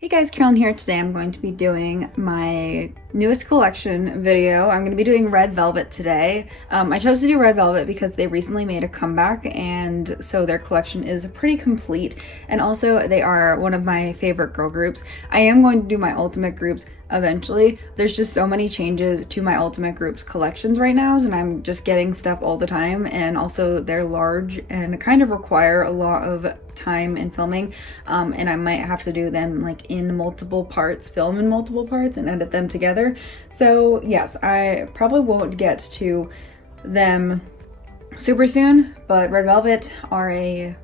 Hey guys, Carolyn here. Today I'm going to be doing my newest collection video. I'm going to be doing Red Velvet today. I chose to do Red Velvet because they recently made a comeback, and so their collection is pretty complete, and also they are one of my favorite girl groups. I am going to do my ultimate groups eventually. There's just so many changes to my ultimate groups collections right now, and I'm just getting stuff all the time, and also they're large and kind of require a lot of time in filming, and I might have to do them like in multiple parts, film in multiple parts and edit them together. So yes, I probably won't get to them super soon, but Red Velvet are a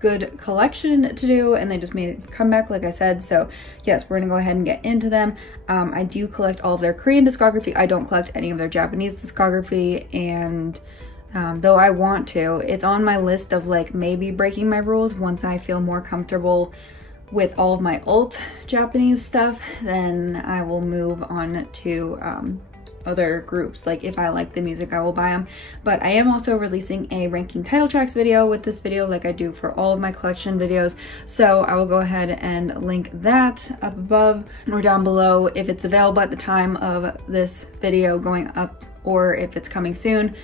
good collection to do, and they just made a comeback like I said. So yes, we're gonna go ahead and get into them. I do collect all of their Korean discography. I don't collect any of their Japanese discography, and though I want to, it's on my list of like maybe breaking my rules once I feel more comfortable with all of my alt Japanese stuff. Then I will move on to other groups. Like if I like the music, I will buy them. But I am also releasing a ranking title tracks video with this video like I do for all of my collection videos. So I will go ahead and link that up above or down below if it's available at the time of this video going up, or if it's coming soon.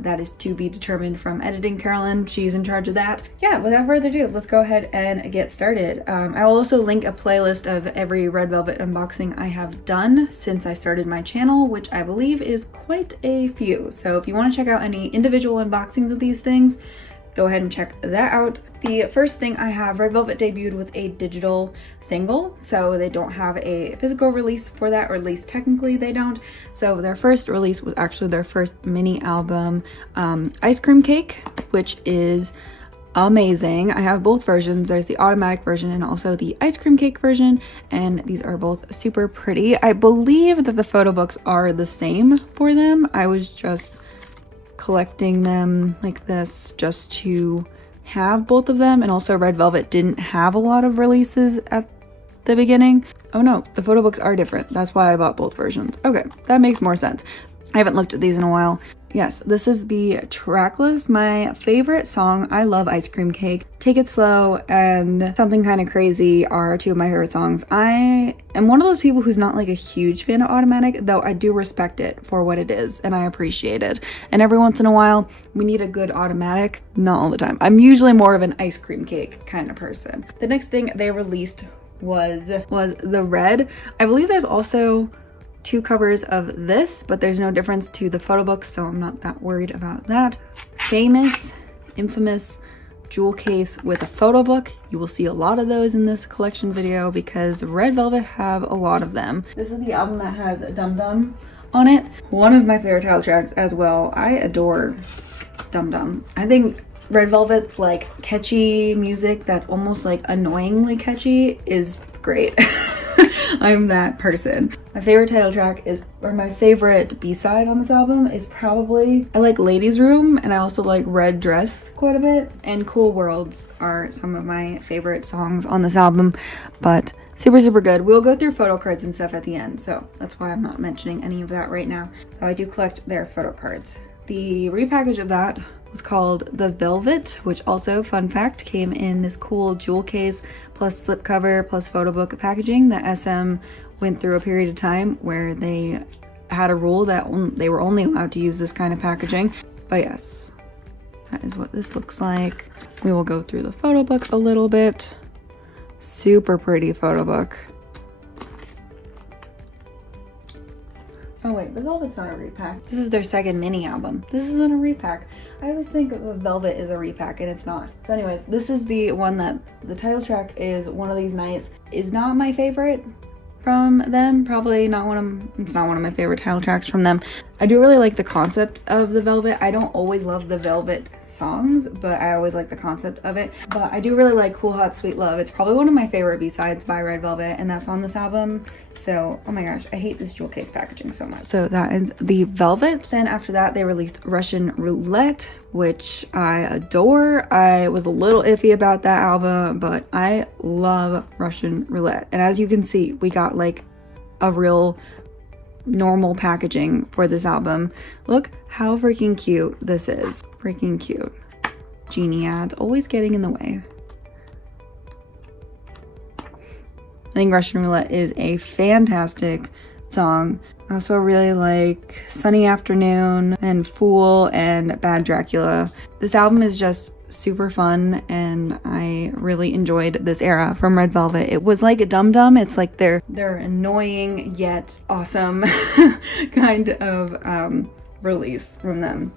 That is to be determined from editing Carolyn. She's in charge of that. Yeah, without further ado, let's go ahead and get started. I will also link a playlist of every Red Velvet unboxing I have done since I started my channel, which I believe is quite a few. So if you want to check out any individual unboxings of these things, go ahead and check that out. The first thing I have, Red Velvet debuted with a digital single, so they don't have a physical release for that, or at least technically they don't. So their first release was actually their first mini album, Ice Cream Cake, which is amazing. I have both versions. There's the automatic version and also the ice cream cake version, and these are both super pretty. I believe that the photo books are the same for them. I was just collecting them like this just to have both of them, and also Red Velvet didn't have a lot of releases at the beginning. Oh no, the photo books are different. That's why I bought both versions. Okay, that makes more sense. I haven't looked at these in a while. Yes, this is the track list. My favorite song, I love Ice Cream Cake, Take It Slow, and Something Kinda Crazy are two of my favorite songs. I am one of those people who's not like a huge fan of automatic, though I do respect it for what it is and I appreciate it. And every once in a while, we need a good automatic, not all the time. I'm usually more of an ice cream cake kind of person. The next thing they released was the Red. I believe there's also two covers of this, but there's no difference to the photo book, so I'm not that worried about that. Famous, infamous jewel case with a photo book. You will see a lot of those in this collection video because Red Velvet have a lot of them. This is the album that has Dum Dum on it. One of my favorite title tracks as well. I adore Dum Dum. I think Red Velvet's like catchy music that's almost like annoyingly catchy is great. I'm that person. My favorite title track is, or my favorite B-side on this album is probably, I like Ladies Room, and I also like Red Dress quite a bit, and Cool Worlds are some of my favorite songs on this album, but super good. We'll go through photo cards and stuff at the end, so that's why I'm not mentioning any of that right now. So I do collect their photo cards. The repackage of that was called the Velvet, which also, fun fact, came in this cool jewel case plus slipcover plus photo book packaging that SM went through a period of time where they had a rule that they were only allowed to use this kind of packaging. But yes, that is what this looks like. We will go through the photo book a little bit. Super pretty photo book. Oh wait, the Velvet's not a repack. This is their second mini album. This isn't a repack. I always think the Velvet is a repack and it's not. So anyways, this is the one that the title track is One of These Nights. Is not my favorite from them. Probably not it's not one of my favorite title tracks from them. I do really like the concept of the Velvet. I don't always love the Velvet songs, but I always like the concept of it. But I do really like Cool Hot Sweet Love. It's probably one of my favorite B-sides by Red Velvet, and that's on this album. So, oh my gosh, I hate this jewel case packaging so much. So that is the Velvet. Then after that, they released Russian Roulette, which I adore. I was a little iffy about that album, but I love Russian Roulette. And as you can see, we got like a real normal packaging for this album. Look how freaking cute this is. Freaking cute. Genie ads always getting in the way. think Russian Roulette is a fantastic song. I also really like Sunny Afternoon and Fool and Bad Dracula. This album is just super fun and I really enjoyed this era from Red Velvet. It was like a Dum Dum. It's like they're annoying yet awesome kind of release from them.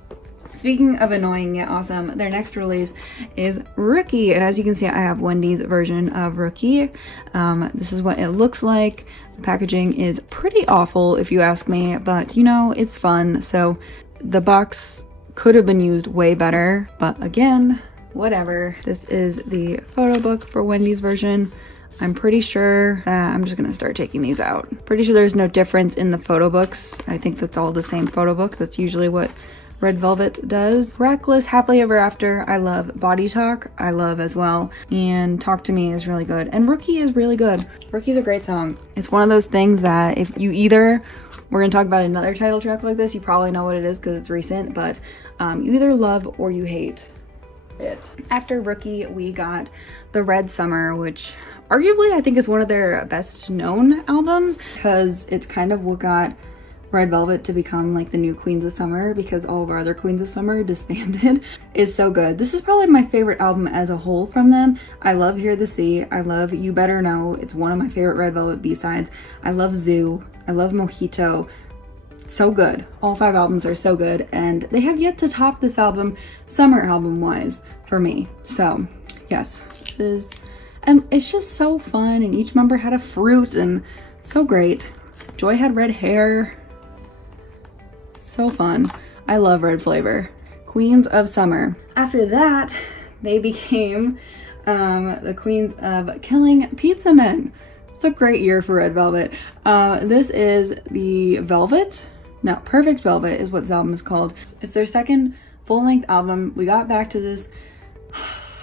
Speaking of annoying yet awesome, their next release is Rookie, and as you can see I have Wendy's version of Rookie. This is what it looks like. The packaging is pretty awful if you ask me, but you know, it's fun, so the box could have been used way better, but again, whatever. This is the photo book for Wendy's version. I'm pretty sure I'm just gonna start taking these out. Pretty sure there's no difference in the photo books. I think that's all the same photo book. That's usually what Red Velvet does. Reckless, Happily Ever After, I love. Body Talk, I love as well. And Talk to Me is really good. And Rookie is really good. Rookie's a great song. It's one of those things that if you either, we're gonna talk about another title track like this, you probably know what it is because it's recent, but you either love or you hate it. After Rookie, we got The Red Summer, which arguably I think is one of their best known albums because it's kind of what got Red Velvet to become like the new Queens of Summer, because all of our other Queens of Summer disbanded. Is so good. This is probably my favorite album as a whole from them. I love Hear the Sea. I love You Better Know. It's one of my favorite Red Velvet B-sides. I love Zoo. I love Mojito. So good. All 5 albums are so good, and they have yet to top this album summer album wise for me. So yes, this is, and it's just so fun, and each member had a fruit and so great. Joy had red hair. So fun. I love red flavor. Queens of Summer. After that, they became the Queens of Killing Pizza Men. It's a great year for Red Velvet. This is the Velvet. No, Perfect Velvet is what this album is called. It's their second full-length album. We got back to this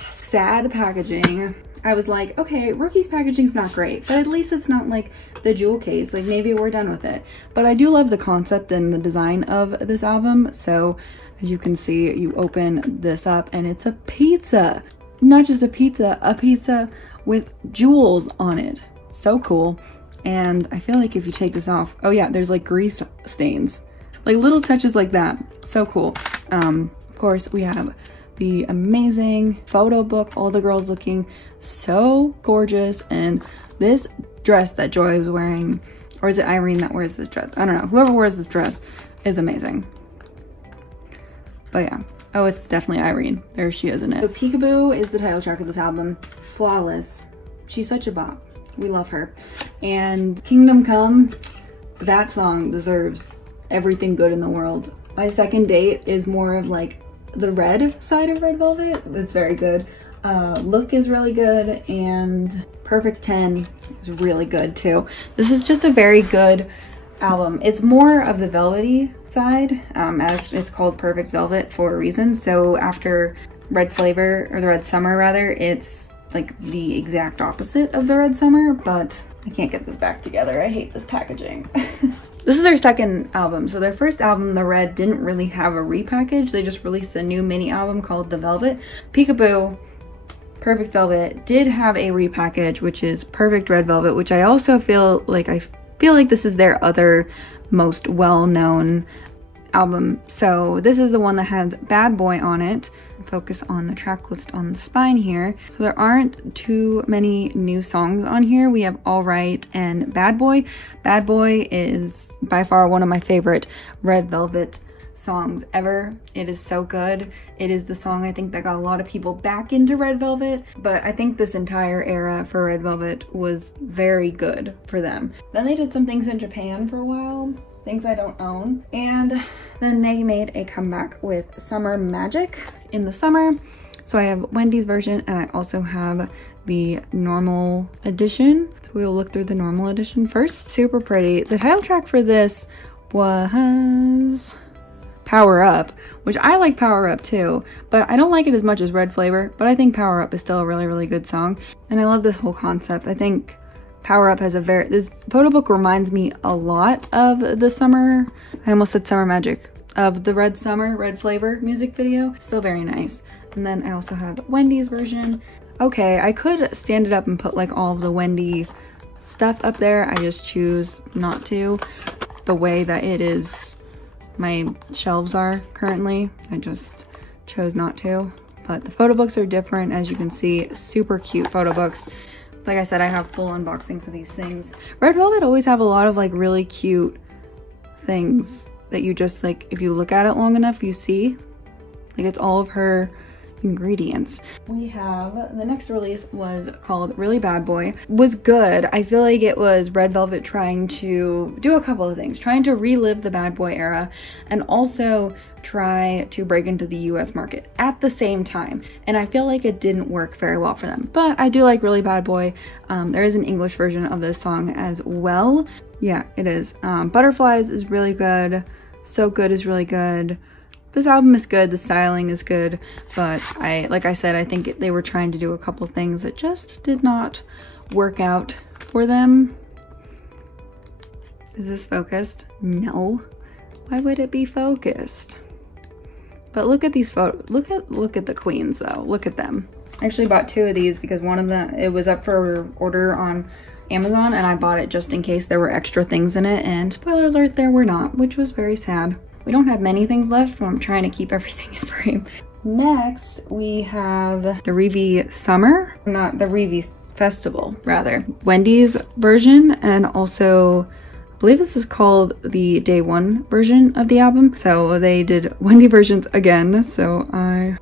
sad packaging. I was like, okay, Rookie's packaging's not great, but at least it's not like the jewel case. Like maybe we're done with it. But I do love the concept and the design of this album. So as you can see, you open this up and it's a pizza. Not just a pizza with jewels on it. So cool. And I feel like if you take this off, oh yeah, there's like grease stains. Like little touches like that. So cool. Of course, we have the amazing photo book, all the girls looking so gorgeous, and this dress that Joy was wearing, or is it Irene that wears this dress? I don't know. Whoever wears this dress is amazing. But yeah. Oh, it's definitely Irene. There she is in it. So Peekaboo is the title track of this album. Flawless. She's such a bop. We love her. And Kingdom Come, that song deserves everything good in the world. My Second Date is more of like the red side of Red Velvet. It's very good. Look is really good, and Perfect 10 is really good too. This is just a very good album. It's more of the velvety side. It's called Perfect Velvet for a reason. So after Red Flavor, or the Red Summer rather, it's like the exact opposite of the Red Summer, but I can't get this back together. I hate this packaging. This is their second album. So their first album, The Red, didn't really have a repackage. They just released a new mini album called The Velvet. Peekaboo, Perfect Velvet did have a repackage, which is Perfect Red Velvet, which I also feel like this is their other most well-known album. So this is the one that has Bad Boy on it. Focus on the track list on the spine here. So there aren't too many new songs on here. We have All Right and Bad Boy. Bad Boy is by far one of my favorite Red Velvet songs ever. It is so good. It is the song I think that got a lot of people back into Red Velvet, but I think this entire era for Red Velvet was very good for them. Then they did some things in Japan for a while, things I don't own, and then they made a comeback with Summer Magic in the summer. So I have Wendy's version, and I also have the normal edition. So we will look through the normal edition first. Super pretty. The title track for this was Power Up, which I like Power Up too, but I don't like it as much as Red Flavor, but I think Power Up is still a really, really good song. And I love this whole concept. I think Power Up has a this photo book reminds me a lot of the summer, I almost said Summer Magic, of the Red Summer, Red Flavor music video. Still very nice. And then I also have Wendy's version. Okay, I could stand it up and put like all of the Wendy stuff up there. I just choose not to. The way that it is, my shelves are currently, I just chose not to. But the photo books are different, as you can see. Super cute photo books. Like I said, I have full unboxings of these things. Red Velvet always have a lot of like really cute things that you just like, if you look at it long enough, you see. Like it's all of her ingredients. We have, the next release was called Really Bad Boy. Was good. I feel like it was Red Velvet trying to do a couple of things. Trying to relive the bad boy era and also try to break into the US market at the same time. And I feel like it didn't work very well for them. But I do like Really Bad Boy. There is an English version of this song as well. Yeah, it is. Butterflies is really good. So Good is really good. This album is good, the styling is good, but like I said, I think they were trying to do a couple things that just did not work out for them. Is this focused? No. Why would it be focused? But look at these photos. Look at the queens though. Look at them. I actually bought 2 of these because one of them, it was up for order on Amazon and I bought it just in case there were extra things in it, and spoiler alert, there were not, which was very sad. We don't have many things left, but I'm trying to keep everything in frame. Next, we have the Revi Summer, not the Revi Festival, rather. Wendy's version, and also, I believe this is called the Day 1 version of the album. So they did Wendy versions again. So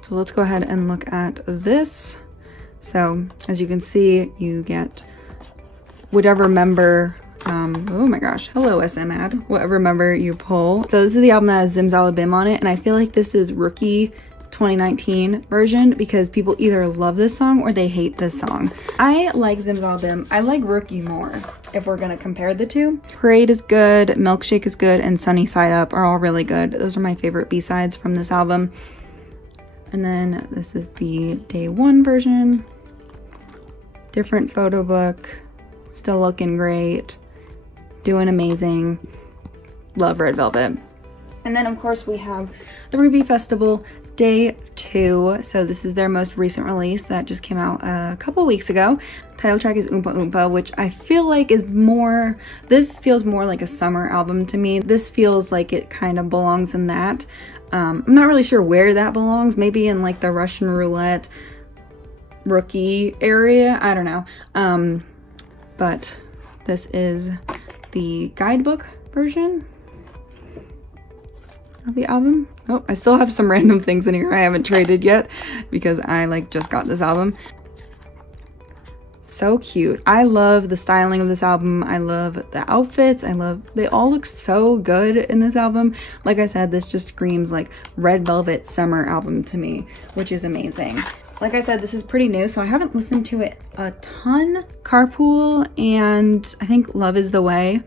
let's go ahead and look at this. So as you can see, you get whatever member, oh my gosh, hello SM ad, whatever member you pull. So this is the album that has Zimzalabim on it, and I feel like this is Rookie 2019 version because people either love this song or they hate this song. I like Zimzalabim. I like Rookie more if we're gonna compare the two. Parade is good, Milkshake is good, and Sunny Side Up are all really good. Those are my favorite B-sides from this album. And then this is the Day 1 version. Different photo book, still looking great. Doing amazing. Love Red Velvet. And then of course we have the Revi Festival Day 2. So this is their most recent release that just came out a couple weeks ago. Title track is Oompa Oompa, which I feel like is more, this feels more like a summer album to me. This feels like it kind of belongs in that. I'm not really sure where that belongs. Maybe in like the Russian Roulette Rookie area. I don't know. But this is the guidebook version of the album. Oh, I still have some random things in here I haven't traded yet because I like just got this album. So cute. I love the styling of this album. I love the outfits. They all look so good in this album. Like I said, this just screams like Red Velvet summer album to me, which is amazing. Like I said, this is pretty new, so I haven't listened to it a ton. Carpool and I think Love Is the Way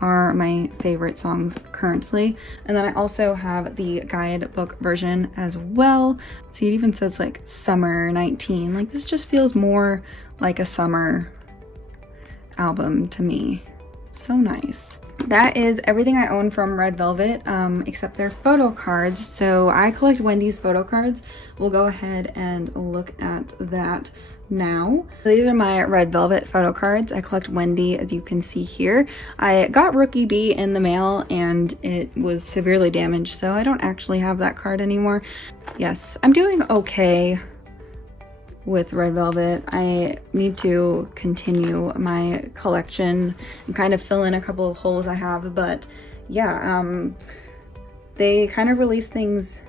are my favorite songs currently. And then I also have the guidebook version as well. See, it even says like summer 19. Like this just feels more like a summer album to me. So nice. That is everything I own from Red Velvet, except their photo cards. So I collect Wendy's photo cards. We'll go ahead and look at that now. These are my Red Velvet photo cards. I collect Wendy, as you can see here. I got Rookie B in the mail and it was severely damaged, so I don't actually have that card anymore. Yes, I'm doing okay with Red Velvet. I need to continue my collection and kind of fill in a couple of holes I have, but yeah, they kind of release things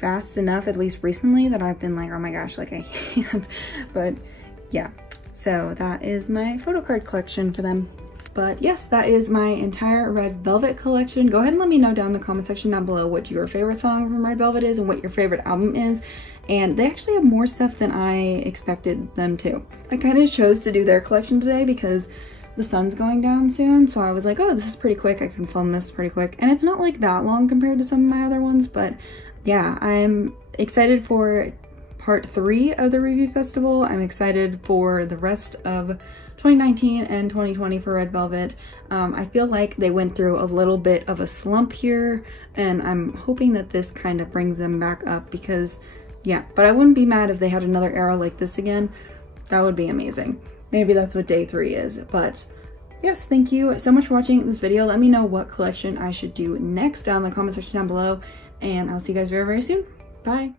fast enough, at least recently, that I've been like, oh my gosh, like I can't. But yeah, so that is my photo card collection for them. But yes, that is my entire Red Velvet collection. Go ahead and let me know down in the comment section down below what your favorite song from Red Velvet is and what your favorite album is. And they actually have more stuff than I expected them to. I kind of chose to do their collection today because the sun's going down soon, so I was like, oh, this is pretty quick. I can film this pretty quick. And it's not like that long compared to some of my other ones, but yeah, I'm excited for part 3 of the Revi Festival. I'm excited for the rest of 2019 and 2020 for Red Velvet. I feel like they went through a little bit of a slump here, and I'm hoping that this kind of brings them back up because, yeah, but I wouldn't be mad if they had another era like this again. That would be amazing. maybe that's what day 3 is. But yes, thank you so much for watching this video. Let me know what collection I should do next down in the comment section down below, and I'll see you guys very, very soon. Bye.